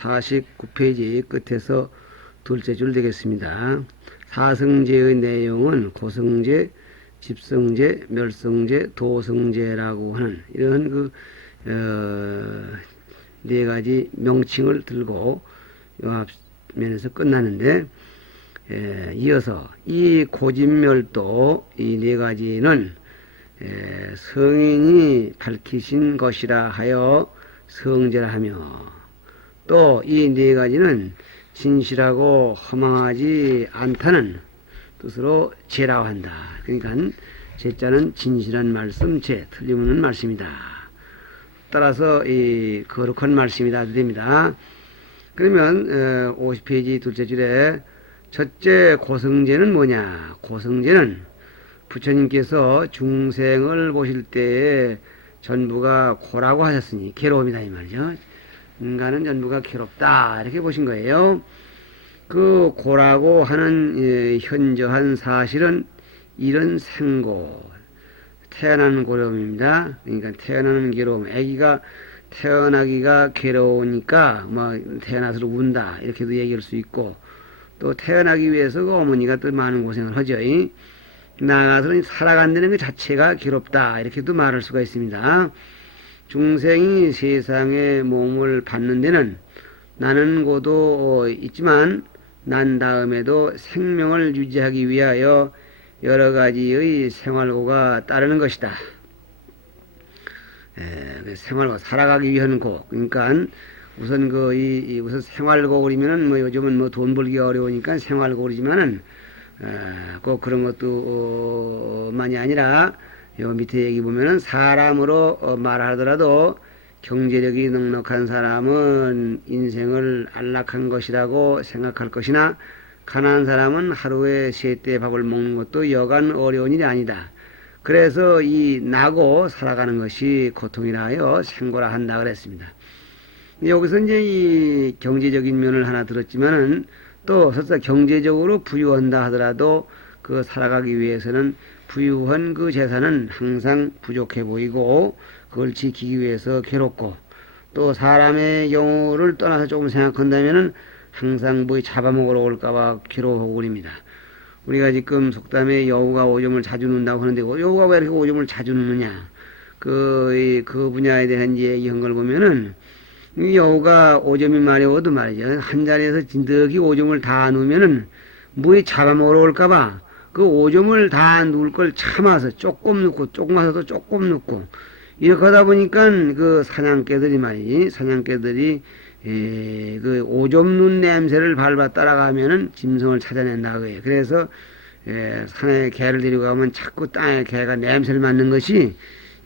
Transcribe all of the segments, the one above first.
49페이지 끝에서 둘째 줄 되겠습니다. 사성제의 내용은 고성제, 집성제, 멸성제, 도성제라고 하는 이런 네 가지 명칭을 들고 이 앞면에서 끝나는데, 이어서 이 고진멸도 이 네 가지는 성인이 밝히신 것이라 하여 성제라 하며, 또 이 네 가지는 진실하고 허망하지 않다는 뜻으로 제라고 한다. 그러니까 제자는 진실한 말씀, 제 틀림없는 말씀이다. 따라서 이 거룩한 말씀이다 됩니다. 그러면 50페이지 둘째 줄에 첫째 고성제는 뭐냐? 고성제는 부처님께서 중생을 보실 때에 전부가 고라고 하셨으니 괴로움이다 이 말이죠. 인간은 전부가 괴롭다 이렇게 보신 거예요. 그 고라고 하는 현저한 사실은 이런 생고, 태어나는 고려움입니다. 그러니까 태어나는 괴로움, 아기가 태어나기가 괴로우니까 뭐 태어나서 운다 이렇게도 얘기할 수 있고, 또 태어나기 위해서 그 어머니가 또 많은 고생을 하죠. 나가서 살아간다는 것 자체가 괴롭다 이렇게도 말할 수가 있습니다. 중생이 세상에 몸을 받는 데는 나는 고도 있지만 난 다음에도 생명을 유지하기 위하여 여러 가지의 생활고가 따르는 것이다. 생활고, 살아가기 위한 고. 그러니까 우선 우선 생활고 그러면은 뭐 요즘은 뭐 돈 벌기 어려우니까 생활고 그러지만은 꼭 그런 것도 만이 아니라 요 밑에 얘기 보면은 사람으로 말하더라도 경제력이 넉넉한 사람은 인생을 안락한 것이라고 생각할 것이나, 가난한 사람은 하루에 3때 밥을 먹는 것도 여간 어려운 일이 아니다. 그래서 이 나고 살아가는 것이 고통이라 하여 생고라 한다 그랬습니다. 여기서 이제 이 경제적인 면을 하나 들었지만은, 또 설사 경제적으로 부유한다 하더라도 그 살아가기 위해서는 부유한 그 재산은 항상 부족해 보이고 그걸 지키기 위해서 괴롭고, 또 사람의 경우를 떠나서 조금 생각한다면은 항상 뭐 잡아먹으러 올까봐 괴로워하고 그럽니다. 우리가 지금 속담에 여우가 오줌을 자주 넣는다고 하는데, 여우가 왜 이렇게 오줌을 자주 넣느냐? 그 분야에 대한 얘기한 걸 보면은, 이 여우가 오줌이 마려워도 말이죠. 한 자리에서 진득이 오줌을 다 넣으면은 뭐에 잡아먹으러 올까봐 그 오줌을 다 넣을 걸 참아서 조금 넣고, 조금 와서도 조금 넣고, 이렇게 하다 보니까 그 사냥개들이 말이지, 사냥개들이 그 오줌 눈 냄새를 밟아 따라가면은 짐승을 찾아낸다 그래요. 그래서 산에 개를 데리고 가면 자꾸 땅에 개가 냄새를 맡는 것이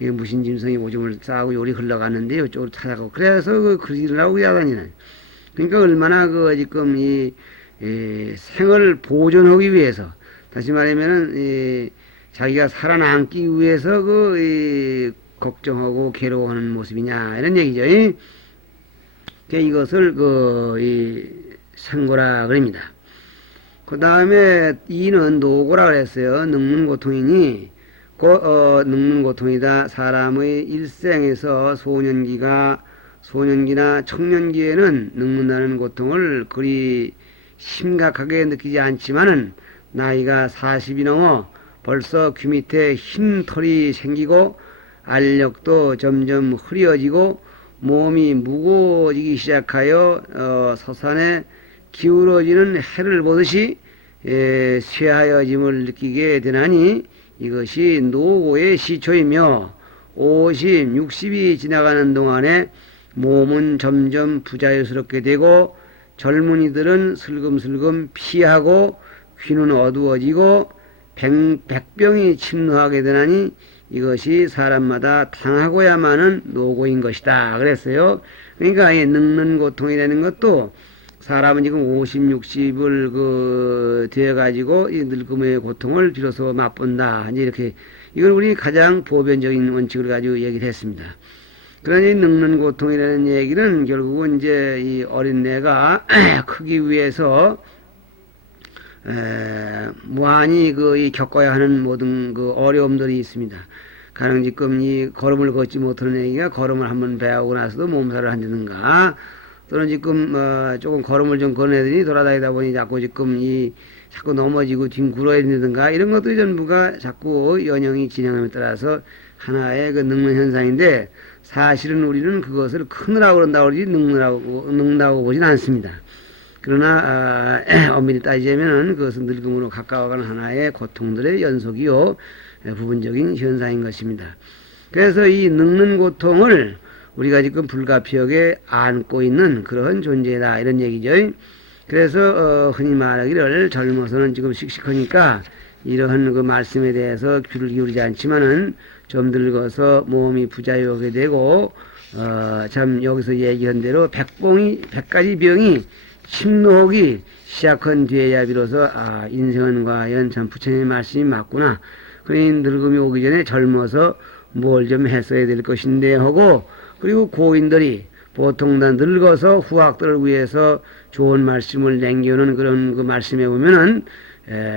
무슨 짐승이 오줌을 싸고 요리 흘러가는데 이쪽으로 찾아가고, 그래서 그 일을 하고 야단이네. 그러니까 얼마나 지금 생을 보존하기 위해서, 다시 말하면은 자기가 살아남기 위해서 걱정하고 괴로워하는 모습이냐 이런 얘기죠. 이것을 생고라 그럽니다. 그 다음에 이는 노고라 그랬어요. 늙는 고통이니 늙는 고통이다. 사람의 일생에서 소년기나 청년기에는 늙는다는 고통을 그리 심각하게 느끼지 않지만은 나이가 40이 넘어 벌써 귀 밑에 흰 털이 생기고 알력도 점점 흐려지고 몸이 무거워지기 시작하여 서산에 기울어지는 해를 보듯이 쇠하여짐을 느끼게 되나니, 이것이 노고의 시초이며 50, 60이 지나가는 동안에 몸은 점점 부자유스럽게 되고 젊은이들은 슬금슬금 피하고 귀는 어두워지고 백병이 침노하게 되나니, 이것이 사람마다 당하고야만은 노고인 것이다 그랬어요. 그러니까 늙는 고통이라는 것도 사람은 지금 50, 60을 되어가지고 이 늙음의 고통을 비로소 맛본다. 이제 이렇게, 이걸 우리 가장 보편적인 원칙을 가지고 얘기를 했습니다. 그러니 늙는 고통이라는 얘기는 결국은 이제 이 어린애가 크기 위해서 무한히 이 겪어야 하는 모든 그 어려움들이 있습니다. 가령 지금 이 걸음을 걷지 못하는 애기가 걸음을 한번 배우고 나서도 몸살을 한다든가, 또는 지금 조금 걸음을 좀 거내더니 돌아다니다 보니 자꾸 지금 자꾸 넘어지고 뒹굴어있는가 이런 것들이 전부가 자꾸 연형이 진행함에 따라서 하나의 그 늙는 현상인데, 사실은 우리는 그것을 크느라고 그런다고 그러지 늙는다고 보진 않습니다. 그러나 엄밀히 따지자면 그것은 늙음으로 가까워가는 하나의 고통들의 연속이요, 부분적인 현상인 것입니다. 그래서 이 늙는 고통을 우리가 지금 불가피하게 안고 있는 그런 존재다, 이런 얘기죠. 그래서 흔히 말하기를 젊어서는 지금 씩씩하니까 이러한 그 말씀에 대해서 귀를 기울이지 않지만은 좀 늙어서 몸이 부자유하게 되고 참 여기서 얘기한 대로 백가지 병이 침노하기 시작한 뒤에야 비로소 인생은 과연 참 부처님의 말씀이 맞구나, 그러니 늙음이 오기 전에 젊어서 뭘 좀 했어야 될 것인데 하고, 그리고 고인들이 보통 다 늙어서 후학들을 위해서 좋은 말씀을 남겨놓은 그런 그 말씀에 보면은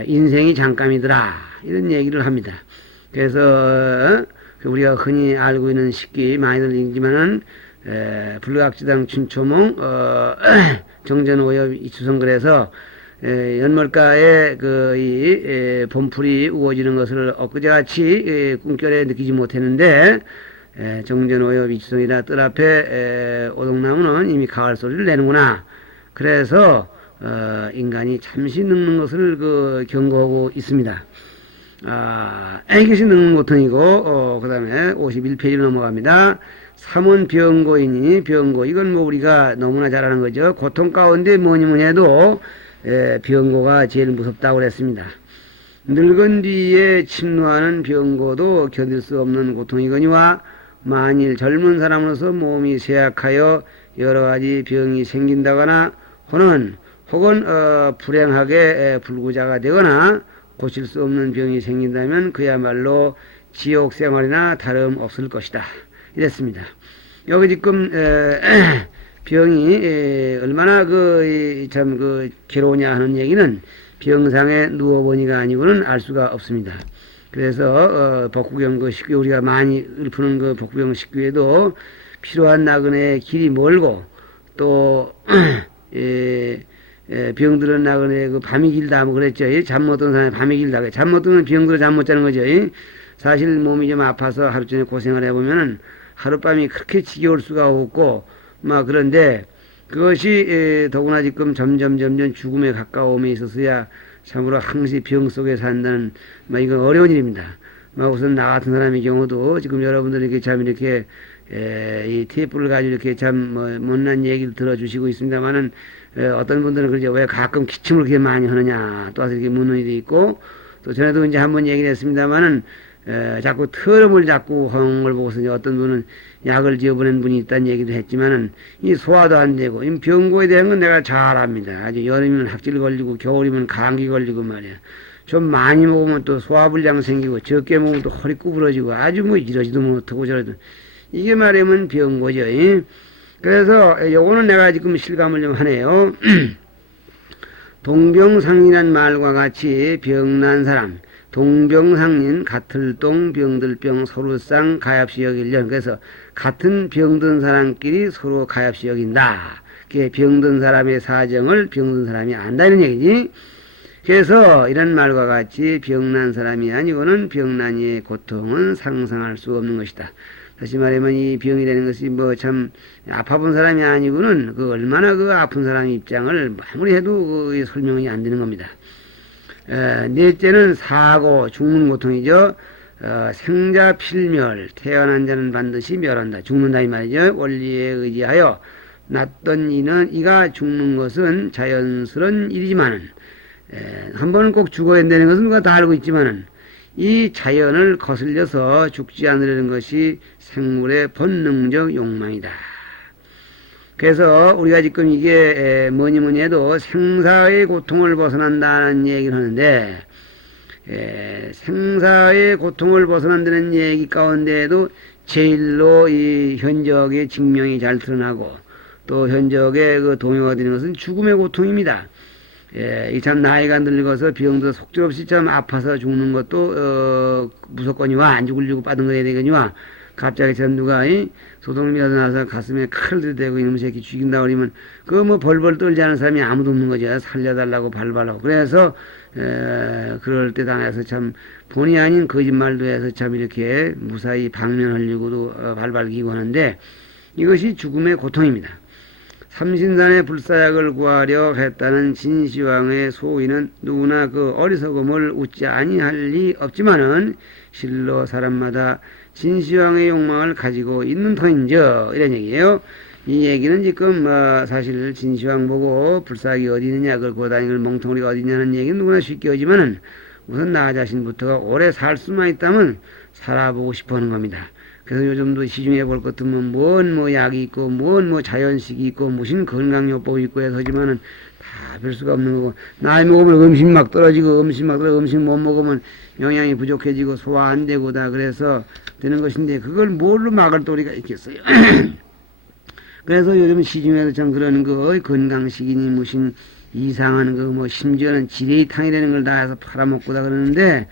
인생이 잠깐이더라, 이런 얘기를 합니다. 그래서 우리가 흔히 알고 있는 식기 많이들 읽지만은 불각지당 춘초몽 정전오엽 이추성글에서 연말가에 이 봄풀이 우거지는 것을 엊그제같이 꿈결에 느끼지 못했는데, 정전오엽 이추성이라 뜰 앞에 오동나무는 이미 가을 소리를 내는구나. 그래서 인간이 잠시 늙는 것을 경고하고 있습니다. 이것이 늙는 고통이고, 그 다음에 51페이지로 넘어갑니다. 삼원 병고이니, 병고, 이건 뭐 우리가 너무나 잘 아는 거죠. 고통 가운데 뭐니 해도 병고가 제일 무섭다고 그랬습니다. 늙은 뒤에 침노하는 병고도 견딜 수 없는 고통이거니와, 만일 젊은 사람으로서 몸이 쇠약하여 여러 가지 병이 생긴다거나 혹은 불행하게 불구자가 되거나 고칠 수 없는 병이 생긴다면 그야말로 지옥 생활이나 다름없을 것이다, 이랬습니다. 여기 지금 병이 얼마나 괴로우냐 하는 얘기는 병상에 누워보니가 아니고는 알 수가 없습니다. 그래서 복구경 식구, 우리가 많이 읊는 복구경 식구에도 필요한 나그네의 길이 멀고, 또 병들은 나그네 밤이 길다 뭐 그랬죠. 잠 못 드는 사람이 밤이 길다. 잠 못 드는 병들어 잠 못 자는 거죠. 사실 몸이 좀 아파서 하루 종일 고생을 해보면은 하룻밤이 그렇게 지겨울 수가 없고, 그런데 그것이 더구나 지금 점점 죽음에 가까움에 있어서야 참으로 항시 병 속에 산다는, 이건 어려운 일입니다. 우선 나 같은 사람의 경우도 지금 여러분들이 이렇게 이 테이프를 가지고 이렇게 못난 얘기를 들어주시고 있습니다만은, 어떤 분들은 그러죠. 왜 가끔 기침을 그렇게 많이 하느냐, 또 와서 이렇게 묻는 일이 있고, 또 전에도 이제 한번 얘기를 했습니다만은, 자꾸 트름을 자꾸 하는 걸 보고서 어떤 분은 약을 지어보낸 분이 있다는 얘기도 했지만은, 이 소화도 안 되고, 이 병고에 대한 건 내가 잘 압니다. 아주 여름이면 학질 걸리고, 겨울이면 감기 걸리고 말이야. 좀 많이 먹으면 또 소화불량 생기고, 적게 먹으면 또 허리 구부러지고, 아주 이러지도 못하고 저러도. 이게 말하면 병고죠. 그래서 요거는 내가 지금 실감을 좀 하네요. 동병상린이란 말과 같이 병난 사람, 동병상린, 같을동, 병들병, 서로쌍, 가엾이 여길련. 그래서 같은 병든 사람끼리 서로 가엾이 여긴다. 그게 병든 사람의 사정을 병든 사람이 안다는 얘기지. 그래서 이런 말과 같이 병난 사람이 아니고는 병난이의 고통은 상상할 수 없는 것이다. 다시 말하면 이 병이라는 것이 참 아파본 사람이 아니고는 얼마나 아픈 사람의 입장을 아무리 해도 설명이 안 되는 겁니다. 넷째는 사고, 죽는 고통이죠. 생자 필멸, 태어난 자는 반드시 멸한다, 죽는다 이 말이죠. 원리에 의지하여 났던 이가 죽는 것은 자연스러운 일이지만은, 한 번은 꼭 죽어야 된다는 것은 누가 다 알고 있지만은, 이 자연을 거슬려서 죽지 않으려는 것이 생물의 본능적 욕망이다. 그래서 우리가 지금 이게 뭐니 해도 생사의 고통을 벗어난다는 얘기를 하는데, 생사의 고통을 벗어난다는 얘기 가운데에도 제일로 이 현적의 증명이 잘 드러나고, 또 현적의 동요가 되는 것은 죽음의 고통입니다. 이 참 나이가 늙어서 병도 속절없이 참 아파서 죽는 것도 무섭거니와 안 죽으려고 빠든 거야 되거니와, 갑자기 전 누가 소독이라도 나서 가슴에 칼을 들이대고 이놈의 새끼 죽인다 그러면 그 뭐 벌벌 떨지 않은 사람이 아무도 없는 거죠. 살려달라고 발발하고. 그래서 그럴 때 당해서 참 본의 아닌 거짓말도 해서 참 이렇게 무사히 방면 흘리고도 발발기고 하는데 이것이 죽음의 고통입니다. 삼신산의 불사약을 구하려 했다는 진시황의 소위는 누구나 그 어리석음을 웃지 아니할 리 없지만은 실로 사람마다 진시황의 욕망을 가지고 있는 터인저 이런 얘기예요. 이 얘기는 지금 사실 진시황 보고 불사약이 어디 있느냐 그걸 고다니를 멍텅이가 어디 있냐는 얘기는 누구나 쉽게 하지만은 우선 나 자신부터가 오래 살 수만 있다면 살아보고 싶어 하는 겁니다. 그래서 요즘도 시중에 볼 것 같으면 뭔 약이 있고 뭔 자연식이 있고 무슨 건강요법이 있고 해서 하지만은 다 별 수가 없는 거고 나이 먹으면 음식 막 떨어지고 음식 못 먹으면 영양이 부족해지고 소화 안 되고 다 그래서 되는 것인데 그걸 뭘로 막을 도리가 있겠어요. 그래서 요즘 시중에도 참 그런 건강식이니 무슨 이상한 심지어는 지레이탕이라는 걸 다 해서 팔아먹고다 그러는데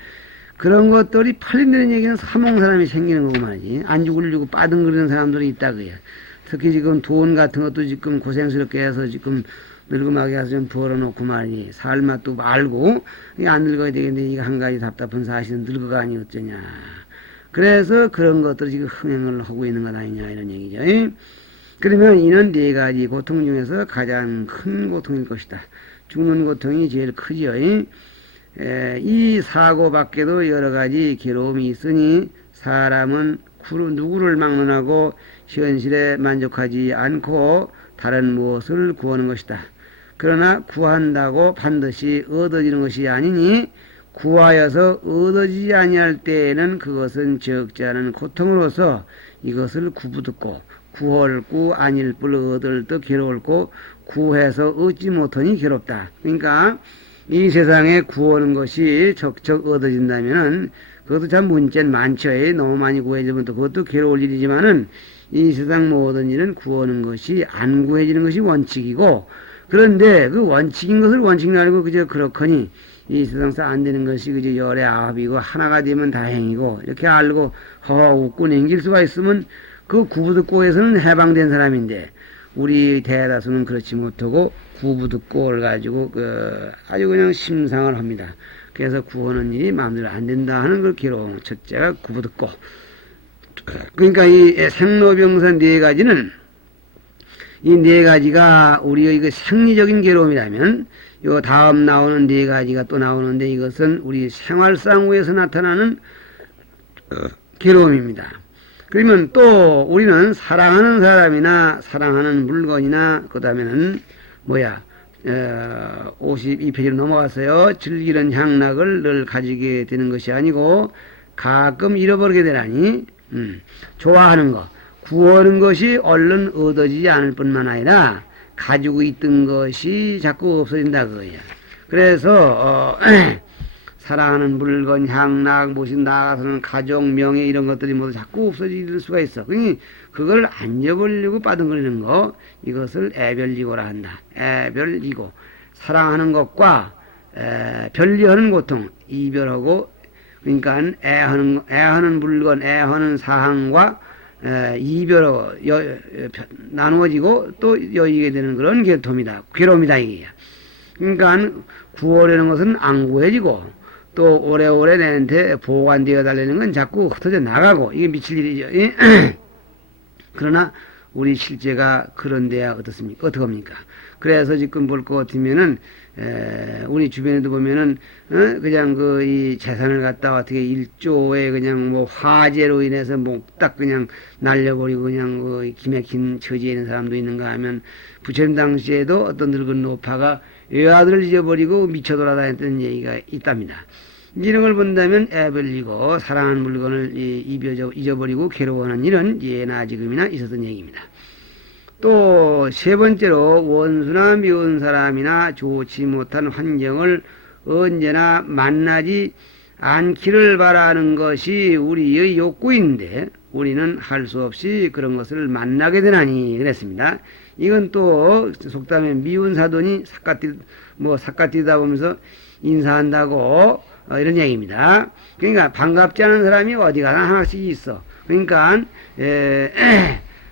그런 것들이 팔린다는 얘기는 사먹는 사람이 생기는 거고 말이지. 안 죽으려고 빠둥거리는 사람들이 있다고요. 특히 지금 돈 같은 것도 지금 고생스럽게 해서 지금 늙음하게 해서 좀 벌어놓고 말이지. 살 맛도 말고, 이게 안 늙어야 되겠는데 이거 한 가지 답답한 사실은 늙어가니 어쩌냐. 그래서 그런 것들을 지금 흥행을 하고 있는 것 아니냐 이런 얘기죠. 그러면 이는 네 가지 고통 중에서 가장 큰 고통일 것이다. 죽는 고통이 제일 크죠. 이 사고 밖에도 여러 가지 괴로움이 있으니 사람은 누구를 막론하고 현실에 만족하지 않고 다른 무엇을 구하는 것이다. 그러나 구한다고 반드시 얻어지는 것이 아니니 구하여서 얻어지지 아니할 때에는 그것은 적지 않은 고통으로서 이것을 구부듣고 구할 구 아닐 뿔 얻을 듯 괴로울고 구해서 얻지 못하니 괴롭다. 그러니까 이 세상에 구하는 것이 적적 얻어진다면은 그것도 참 문제는 많죠. 너무 많이 구해지면 또 그것도 괴로울 일이지만은 이 세상 모든 일은 구하는 것이 안 구해지는 것이 원칙이고 그런데 그 원칙인 것을 원칙로 알고 그저 그렇거니 이 세상에서 안 되는 것이 그저 열의 아합이고 하나가 되면 다행이고 이렇게 알고 허허 웃고 냉길 수가 있으면 그 구부듣고에서는 해방된 사람인데 우리 대다수는 그렇지 못하고 구부듣고를 가지고 아주 그냥 심상을 합니다. 그래서 구하는 일이 마음대로 안 된다 하는 걸 괴로움. 첫째가 구부듣고. 그러니까 이 생로병사 네 가지는 이 네 가지가 우리의 그 생리적인 괴로움이라면 요 다음 나오는 네 가지가 또 나오는데 이것은 우리 생활상으에서 나타나는 괴로움입니다. 그러면 또 우리는 사랑하는 사람이나 사랑하는 물건이나 그 다음에는 52페이지로 넘어갔어요. 즐기는 향락을 늘 가지게 되는 것이 아니고 가끔 잃어버리게 되라니 좋아하는 거 구하는 것이 얼른 얻어지지 않을 뿐만 아니라 가지고 있던 것이 자꾸 없어진다 그거야. 그래서 사랑하는 물건, 향락, 무슨 나아가서는 가족, 명예 이런 것들이 모두 자꾸 없어질 수가 있어. 그러니 그걸 안 잊어버리려고 빠둥거리는 거 이것을 애별이고라 한다. 애별이고 사랑하는 것과 별리하는 고통 이별하고 그러니까 애하는 물건, 애하는 사항과 이별로 나누어지고 또 여의게 되는 그런 괴로움이다 이게. 그러니까 구하려는 것은 안 구해지고 또 오래오래 내한테 보관되어 달라는 건 자꾸 흩어져 나가고 이게 미칠 일이죠. 그러나 우리 실제가 그런데야 어떻습니까? 어떡합니까? 그래서 지금 볼 것 같으면은 우리 주변에도 보면은 그냥 이 재산을 갖다 어떻게 일조에 그냥 화재로 인해서 몽딱 그냥 날려버리고 그냥 기맥힌 처지에 있는 사람도 있는가 하면 부처님 당시에도 어떤 늙은 노파가 외아들을 잊어버리고 미쳐 돌아다녔던 얘기가 있답니다. 이런 걸 본다면 애벌리고 사랑하는 물건을 잊어버리고 괴로워하는 일은 예나 지금이나 있었던 얘기입니다. 또 세 번째로 원수나 미운 사람이나 좋지 못한 환경을 언제나 만나지 않기를 바라는 것이 우리의 욕구인데 우리는 할 수 없이 그런 것을 만나게 되나니 그랬습니다. 이건 또 속담에 미운 사돈이 삿갓 뛰다 보면서 인사한다고 이런 얘기입니다. 그러니까 반갑지 않은 사람이 어디 가나 하나씩 있어. 그러니까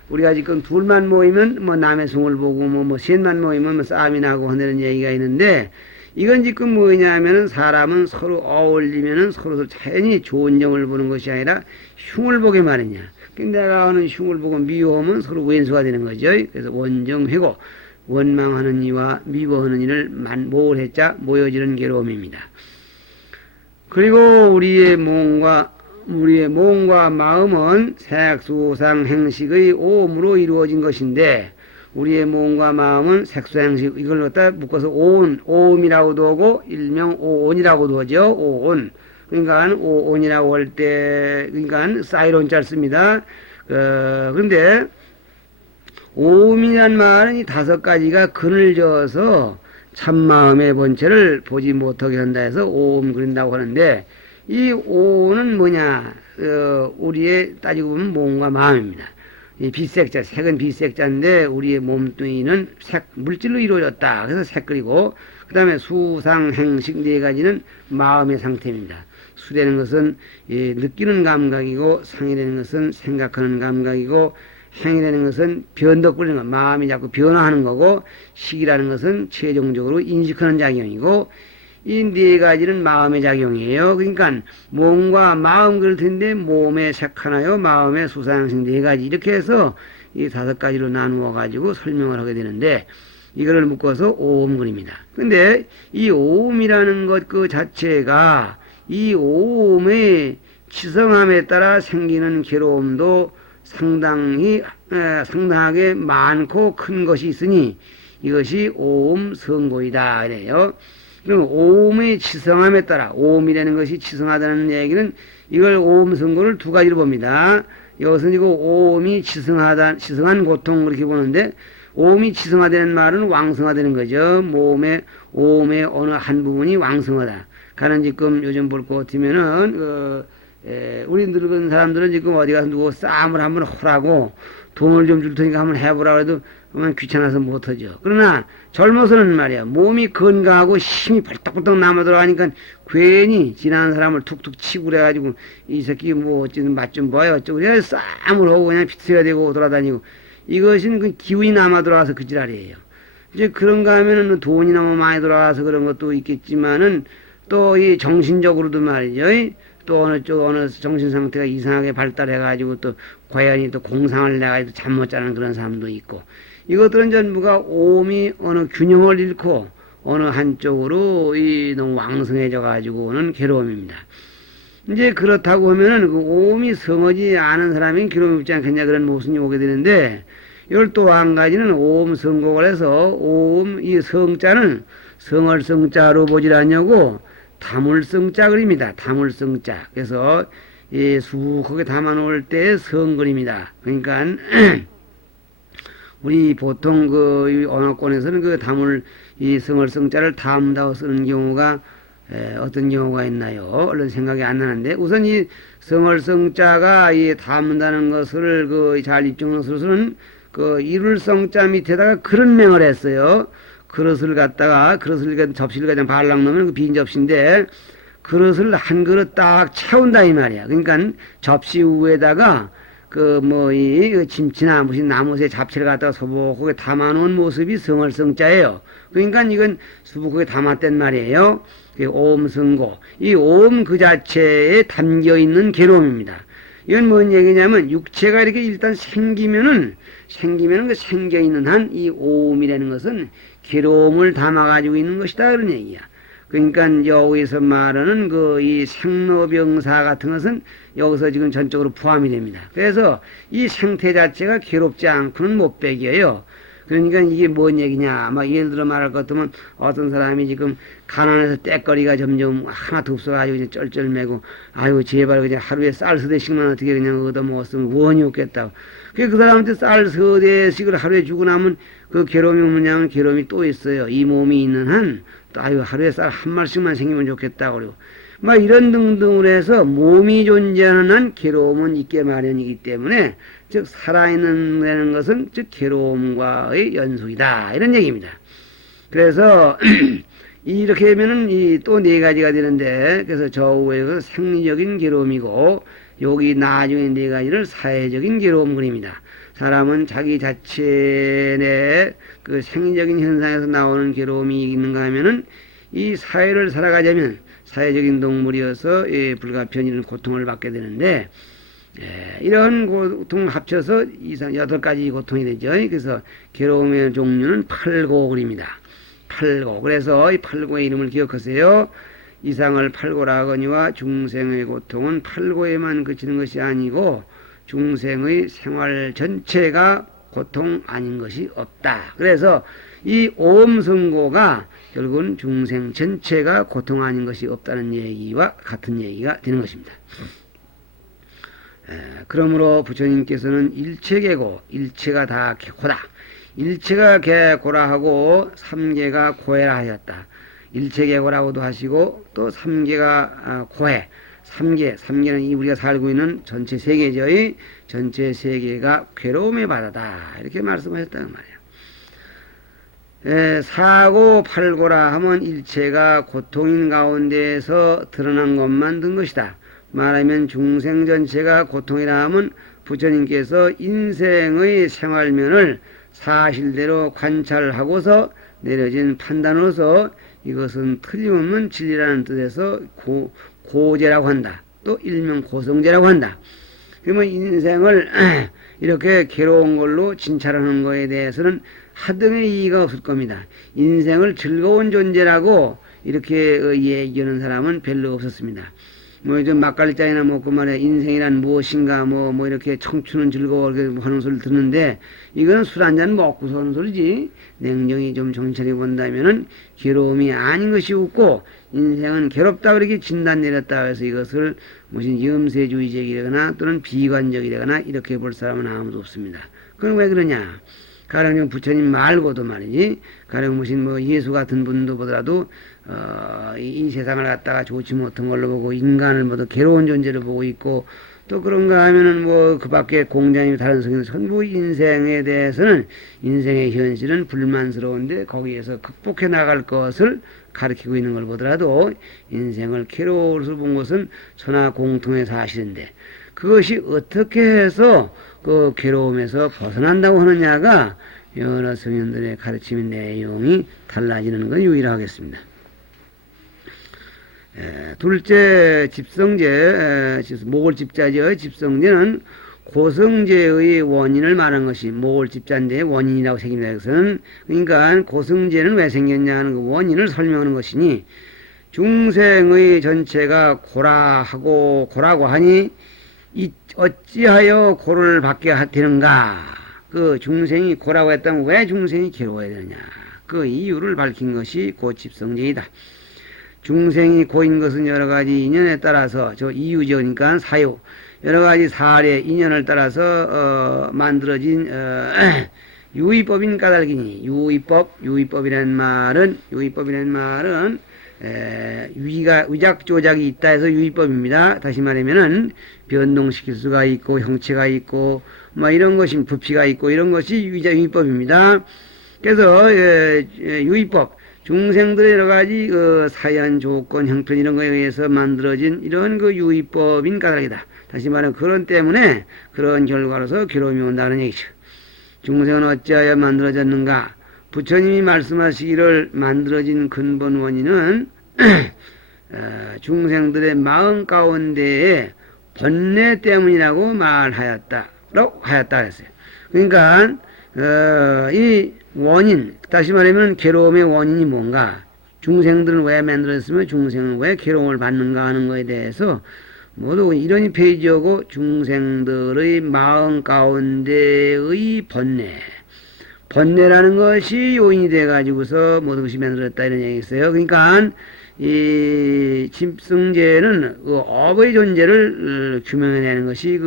우리가 지금 둘만 모이면 뭐 남의 숭을 보고 뭐 셋만 모이면 뭐 싸움이 나고 하는 얘기가 있는데, 이건 지금 뭐냐면은 사람은 서로 어울리면은 서로 자연히 좋은 점을 보는 것이 아니라 흉을 보게 마느냐. 내가 하는 흉을 보고 미워하면 서로 왼수가 되는 거죠. 그래서 원정회고, 원망하는 이와 미워하는 이를 모을했자 모여지는 괴로움입니다. 그리고 우리의 몸과 마음은 색수상 행식의 오음으로 이루어진 것인데, 우리의 몸과 마음은 색수행식, 이걸 갖다 묶어서 오음이라고도 하고 일명 오온이라고도 하죠. 오온. 그러니까 오온이라고 할 때, 그러니까 사이론자를 씁니다. 그런데 오음이란 말은 이 5가지가 근을 저어서 참마음의 본체를 보지 못하게 한다 해서 오음 그린다고 하는데, 이 오는 뭐냐? 우리의 따지고 보면 몸과 마음입니다. 이 빛색자, 색은 빛색자인데 우리의 몸뚱이는 물질로 이루어졌다. 그래서 색그리고, 그 다음에 수상, 행식 4가지는 마음의 상태입니다. 수되는 것은 느끼는 감각이고, 상이라는 것은 생각하는 감각이고, 행이라는 것은 변덕거리는 것, 마음이 자꾸 변화하는 거고, 식이라는 것은 최종적으로 인식하는 작용이고, 이 4가지는 마음의 작용이에요. 그러니까 몸과 마음 그럴 텐데, 몸의 색 하나요, 마음의 수상식 4가지, 이렇게 해서 이 5가지로 나누어 가지고 설명을 하게 되는데, 이거를 묶어서 오음근입니다. 근데 이 오음이라는 것 그 자체가 이 오음의 치성함에 따라 생기는 괴로움도 상당하게 많고 큰 것이 있으니 이것이 오음 성고이다 이래요. 그럼 오음의 치성함에 따라, 오음이라는 것이 치성하다는 얘기는 이걸 오음 성고를 2가지로 봅니다. 여기서 이거 오음이 치성한 고통 그렇게 보는데, 오음이 치성하다는 말은 왕성하다는 거죠. 오음의 어느 한 부분이 왕성하다. 가는 지금 요즘 볼 것 같으면은 우리 늙은 사람들은 지금 어디 가서 누구 싸움을 한번 하라고 돈을 좀 줄 테니까 한번 해보라고 해도 그만 귀찮아서 못하죠. 그러나 젊어서는 말이야, 몸이 건강하고 힘이 벌떡벌떡 남아 들어가니까 괜히 지나는 사람을 툭툭 치고 그래가지고 이 새끼 뭐 어찌든 맛 좀 봐요 어쩌고 그냥 싸움을 하고 그냥 비틀어야 되고 돌아다니고, 이것은 그 기운이 남아 들어와서 그 지랄이에요. 이제 그런가 하면은 돈이 너무 많이 들어와서 그런 것도 있겠지만은, 또 이 정신적으로도 말이죠. 또 어느 정신 상태가 이상하게 발달해가지고 또 과연히 또 공상을 내가지고 잠 못 자는 그런 사람도 있고, 이것들은 전부가 오음이 어느 균형을 잃고 어느 한쪽으로 너무 왕성해져가지고 오는 괴로움입니다. 이제 그렇다고 하면은 그 오음이 성하지 않은 사람이 괴로움이 없지 않겠냐 그런 모순이 오게 되는데, 이걸 또 한 가지는 오음 성곡을 해서 오음 이 성자는 성을 성자로 보질 않냐고 다물성자 그립니다. 다물성자. 그래서 수북하게 담아놓을 때 성그립니다. 그러니까 우리 보통 그 언어권에서는 그 이 성을 성자를 담다고 쓰는 경우가 어떤 경우가 있나요? 얼른 생각이 안 나는데, 우선 이 성을 성자가 담는다는 것을 잘 입증해서는 그 이룰 성자 밑에다가 그런 명을 했어요. 접시를 그냥 발랑 넣으면 그 빈 접시인데, 그릇을 한 그릇 딱 채운다 이 말이야. 그러니까 접시 위에다가 김치나 무슨 나무새 잡채를 갖다가 소복하게 담아놓은 모습이 성을 성자예요. 그러니까 이건 수북하게 담았단 말이에요. 오음성고. 이 오음 그 자체에 담겨 있는 괴로움입니다. 이건 뭔 얘기냐면, 육체가 이렇게 일단 생기면은 그 생겨 있는 한 이 오음이라는 것은 괴로움을 담아가지고 있는 것이다 그런 얘기야. 그러니까 여기서 말하는 이 생로병사 같은 것은 여기서 지금 전적으로 포함이 됩니다. 그래서 이 생태 자체가 괴롭지 않고는 못 배겨요. 그러니까 이게 뭔 얘기냐, 예를 들어 말할 것 같으면 어떤 사람이 지금 가난해서 떼거리가 점점 하나도 없어가지고 이제 쩔쩔매고, 아유 제발 그냥 하루에 쌀 서대씩만 어떻게 그냥 얻어먹었으면 원이 없겠다고. 그 사람한테 쌀 서대씩을 하루에 주고 나면 그 괴로움이 뭐냐면, 괴로움이 또 있어요. 이 몸이 있는 한 또 하루에 쌀 한 말씩만 생기면 좋겠다고. 그리고 이런 등등으로 해서 몸이 존재하는 한 괴로움은 있게 마련이기 때문에, 즉 살아있는 것은 즉 괴로움과의 연속이다 이런 얘기입니다. 그래서 이렇게 하면은 이 또 네 가지가 되는데, 그래서 저우에서 생리적인 괴로움이고, 여기 나중에 네 가지를 사회적인 괴로움 그립니다. 사람은 자기 자체 내그 생리적인 현상에서 나오는 괴로움이 있는가 하면은, 이 사회를 살아가자면 사회적인 동물이어서 불가피한 고통을 받게 되는데, 이런 고통 합쳐서 이상 8가지 고통이 되죠. 그래서 괴로움의 종류는 8고글입니다. 8고. 그래서 이 8고의 이름을 기억하세요. 이상을 8고라 하거니와 중생의 고통은 8고에만 그치는 것이 아니고 중생의 생활 전체가 고통 아닌 것이 없다. 그래서 이 오음성고가 결국은 중생 전체가 고통 아닌 것이 없다는 얘기와 같은 얘기가 되는 것입니다. 그러므로 부처님께서는 일체계고, 일체가 다 고다. 일체가 개고라 하고 삼계가 고해라 하셨다. 일체계고라고도 하시고 또 삼계가 고해. 삼계는 이 우리가 살고 있는 전체 세계죠. 전체 세계가 괴로움의 바다다. 이렇게 말씀하셨다는 말이에요. 사고 팔고라 하면 일체가 고통인 가운데에서 드러난 것만 든 것이다. 말하면 중생 전체가 고통이라 하면 부처님께서 인생의 생활면을 사실대로 관찰하고서 내려진 판단으로서 이것은 틀림없는 진리라는 뜻에서 고제라고 한다. 또 일명 고성제라고 한다. 그러면 인생을 이렇게 괴로운 걸로 진찰하는 것에 대해서는 하등의 이의가 없을 겁니다. 인생을 즐거운 존재라고 이렇게 얘기하는 사람은 별로 없었습니다. 뭐 좀 막걸리잔이나 먹고 말이야 인생이란 무엇인가 뭐 이렇게 청춘은 즐거워 이렇게 하는 소리를 듣는데 이거는 술 한잔 먹고서 하는 소리지. 냉정히 좀 정찰해 본다면은 괴로움이 아닌 것이 없고 인생은 괴롭다 그렇게 진단 내렸다 해서 이것을 무슨 염세주의적이라거나 또는 비관적이라거나 이렇게 볼 사람은 아무도 없습니다. 그건 왜 그러냐? 가령 부처님 말고도 말이지, 가령 무슨 뭐 예수 같은 분도 보더라도 이 세상을 갖다가 좋지 못한 걸로 보고 인간을 모두 괴로운 존재로 보고 있고, 또 그런가 하면은 뭐 그 밖에 공자님 다른 성경 전부 인생에 대해서는 인생의 현실은 불만스러운데 거기에서 극복해 나갈 것을 가르치고 있는 걸 보더라도 인생을 괴로울 수 본 것은 천하 공통의 사실인데 그것이 어떻게 해서 그 괴로움에서 벗어난다고 하느냐가 여러 성현들의 가르침의 내용이 달라지는 건 유일하겠습니다. 둘째 집성제, 모골집자죠. 집성제는 고성제의 원인을 말한 것이 모골집자인데 원인이라고 새깁니다. 그것은 그러니까 고성제는 왜 생겼냐 하는 그 원인을 설명하는 것이니 중생의 전체가 고라고 하니 어찌하여 고를 받게 되는가? 그 중생이 고라고 했다면 왜 중생이 괴로워야 되느냐? 그 이유를 밝힌 것이 고집성제이다. 중생이 고인 것은 여러 가지 인연에 따라서 저 이유죠. 그러니까 사유 여러 가지 사례 인연을 따라서 만들어진 유의법인 까닭이니 유의법이라는 말은 위작 조작이 있다 해서 유의법입니다. 다시 말하면은 변동시킬 수가 있고 형체가 있고 뭐 이런 것이 부피가 있고 이런 것이 유의법입니다. 그래서 유의법 중생들의 여러 가지 사연 조건 형편 이런 거에 의해서 만들어진 이런 그 유의법인 까닭이다. 다시 말하면 그런 때문에 그런 결과로서 괴로움이 온다는 얘기죠. 중생은 어찌하여 만들어졌는가? 부처님이 말씀하시기를 만들어진 근본 원인은 중생들의 마음 가운데에 번뇌 때문이라고 말하였다라고 했어요. 그러니까 이 원인, 다시 말하면 괴로움의 원인이 뭔가, 중생들은 왜 만들어졌으면 중생은 왜 괴로움을 받는가 하는 것에 대해서 모두 이런 페이지하고 중생들의 마음 가운데의 번뇌라는 것이 요인이 돼가지고서 모든 것이 만들어졌다 이런 얘기 있어요. 그러니까 이 집성제는 업의 존재를 규명해내는 것이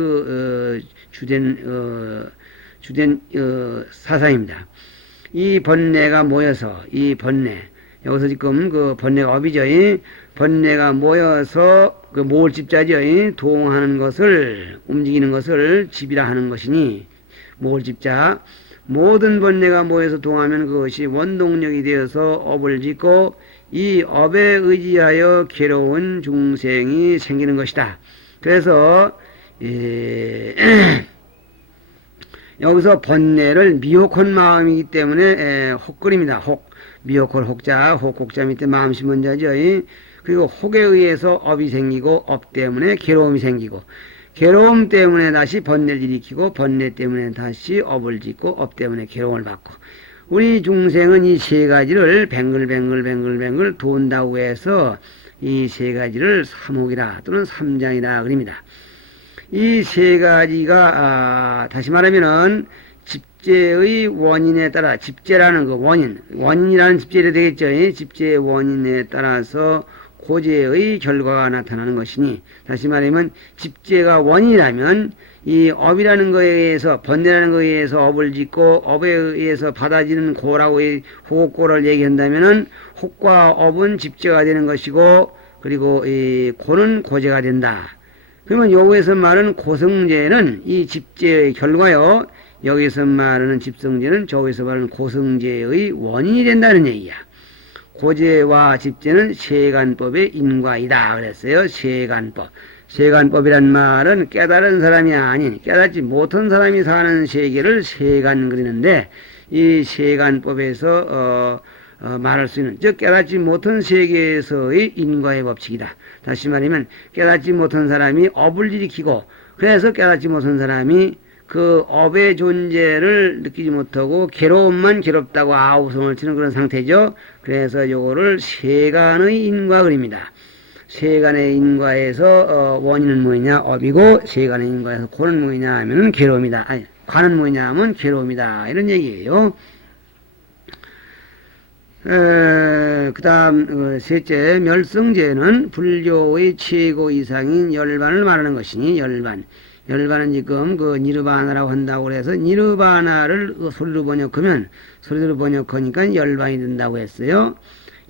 주된 사상입니다. 이 번뇌가 모여서 여기서 지금 그 번뇌가 업이죠. 번뇌가 모여서 그 모을집자죠. 동하는 것을 움직이는 것을 집이라 하는 것이니 모을집자 모든 번뇌가 모여서 동하면 그것이 원동력이 되어서 업을 짓고 이 업에 의지하여 괴로운 중생이 생기는 것이다. 그래서 여기서 번뇌를 미혹한 마음이기 때문에 혹거립니다. 혹, 미혹할 혹자, 혹자 밑에 마음 심은 자죠. 그리고 혹에 의해서 업이 생기고 업 때문에 괴로움이 생기고 괴로움 때문에 다시 번뇌를 일으키고 번뇌 때문에 다시 업을 짓고 업 때문에 괴로움을 받고 우리 중생은 이 세 가지를 뱅글뱅글 돈다고 해서 이 세 가지를 삼옥이라 또는 삼장이라 그럽니다. 이 세 가지가 다시 말하면은 집재의 원인에 따라 집재라는 거 원인이라는 집재로 되겠죠. 집재의 원인에 따라서 고재의 결과가 나타나는 것이니 다시 말하면 집재가 원인이라면 이 업이라는 거에 의해서 번뇌라는 거에 의해서 업을 짓고 업에 의해서 받아지는 고라고 호고를 얘기한다면은 혹과 업은 집재가 되는 것이고 그리고 이 고는 고재가 된다. 그러면 여기에서 말하는 고성재는 이 집재의 결과요. 여기서 말하는 집성재는 저기서 말하는 고성재의 원인이 된다는 얘기야. 고재와 집재는 세간법의 인과이다 그랬어요. 세간법. 세간법이란 말은 깨달은 사람이 아닌 깨닫지 못한 사람이 사는 세계를 세간 그리는데 이 세간법에서 말할 수 있는 즉 깨닫지 못한 세계에서의 인과의 법칙이다. 다시 말하면 깨닫지 못한 사람이 업을 일으키고 그래서 깨닫지 못한 사람이 그 업의 존재를 느끼지 못하고 괴로움만 괴롭다고 아우성을 치는 그런 상태죠. 그래서 요거를 세간의 인과 그립니다. 세간의 인과에서 원인은 뭐냐 업이고 세간의 인과에서 고는 뭐냐 하면은 괴로움이다. 아니 관은 뭐냐 하면 괴로움이다. 이런 얘기예요. 그 다음 셋째 멸성재는 불교의 최고 이상인 열반을 말하는 것이니 열반은 지금 그 니르바나라고 한다고 해서 니르바나를 소리로 번역하니까 열반이 된다고 했어요.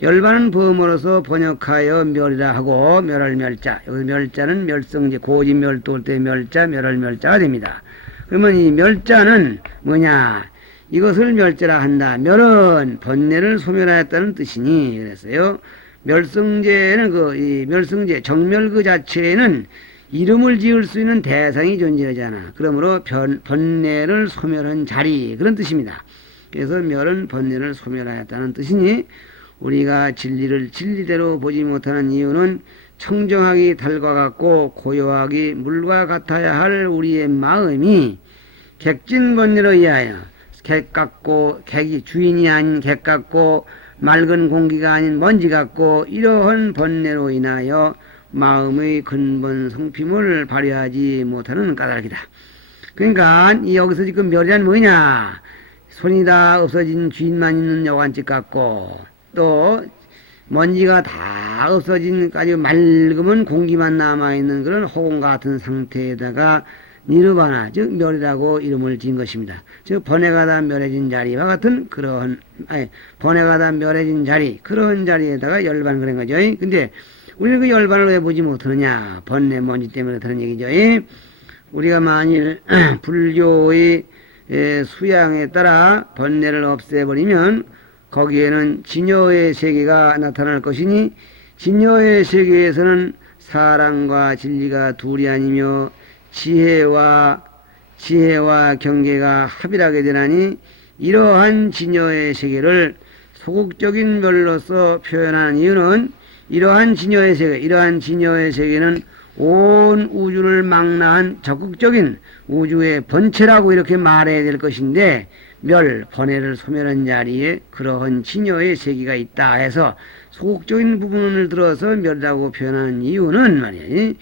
열반은 범어로서 번역하여 멸이라 하고 멸할 멸자 여기서 멸자는 멸성재 고지 멸도할 때 멸자 멸할 멸자가 됩니다. 그러면 이 멸자는 뭐냐 이것을 멸자라 한다. 멸은 번뇌를 소멸하였다는 뜻이니 그랬어요. 멸성재는 이 멸성재 정멸 그 자체에는 이름을 지을 수 있는 대상이 존재하잖아. 그러므로 번뇌를 소멸한 자리 그런 뜻입니다. 그래서 멸은 번뇌를 소멸하였다는 뜻이니 우리가 진리를 진리대로 보지 못하는 이유는 청정하기 달과 같고 고요하기 물과 같아야 할 우리의 마음이 객진 번뇌로 의하여 객 같고 객이 주인이 아닌 객 같고 맑은 공기가 아닌 먼지 같고 이러한 번뇌로 인하여 마음의 근본 성품을 발휘하지 못하는 까닭이다. 그러니까 여기서 지금 멸이란 뭐냐 손이 다 없어진 주인만 있는 여관집 같고 또 먼지가 다 없어진 아주 맑으면 공기만 남아있는 그런 호공 같은 상태에다가 니르바나 즉 멸이라고 이름을 지은 것입니다. 즉 번뇌가 다 멸해진 자리와 같은 그러한 번뇌가 다 멸해진 자리 그런 자리에다가 열반을 그런 거죠. 근데 우리는 그 열반을 왜 보지 못하느냐 번뇌 먼지 때문에 그런 얘기죠. 우리가 만일 불교의 수양에 따라 번뇌를 없애버리면 거기에는 진여의 세계가 나타날 것이니 진여의 세계에서는 사랑과 진리가 둘이 아니며 지혜와 경계가 합일하게 되나니 이러한 진여의 세계를 소극적인 멸로서 표현하는 이유는 이러한 진여의 세계는 온 우주를 망라한 적극적인 우주의 본체라고 이렇게 말해야 될 것인데 번뇌를 소멸한 자리에 그러한 진여의 세계가 있다 해서 소극적인 부분을 들어서 멸이라고 표현하는 이유는 말이야.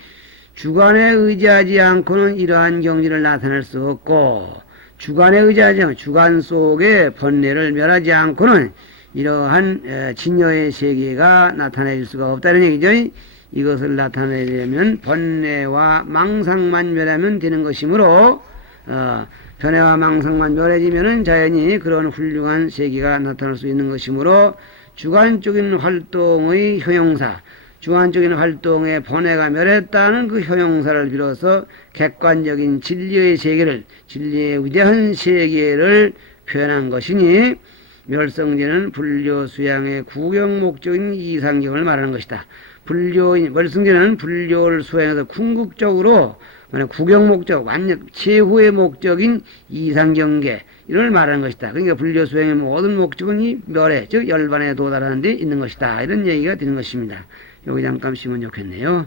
주관에 의지하지 않고는 이러한 경지를 나타낼 수 없고 주관에 의지하지 않고 주관 속에 번뇌를 멸하지 않고는 이러한 진여의 세계가 나타낼 수가 없다는 얘기죠. 이것을 나타내려면 번뇌와 망상만 멸하면 되는 것이므로 번뇌와 망상만 멸해지면은 자연히 그런 훌륭한 세계가 나타날 수 있는 것이므로 주관적인 활동의 효용사 주관적인 활동에 번뇌가 멸했다는 그 효용사를 빌어서 객관적인 진리의 세계를 진리의 위대한 세계를 표현한 것이니 멸성제는 불교 수양의 구경 목적인 이상경을 말하는 것이다. 멸성제는 불교를 수행해서 궁극적으로 구경 목적, 완전 최후의 목적인 이상경계 이를 말하는 것이다. 그러니까 불교 수행의 모든 목적은 이 멸에, 즉 열반에 도달하는 데 있는 것이다. 이런 얘기가 되는 것입니다. 여기 잠깐 쉬면 좋겠네요.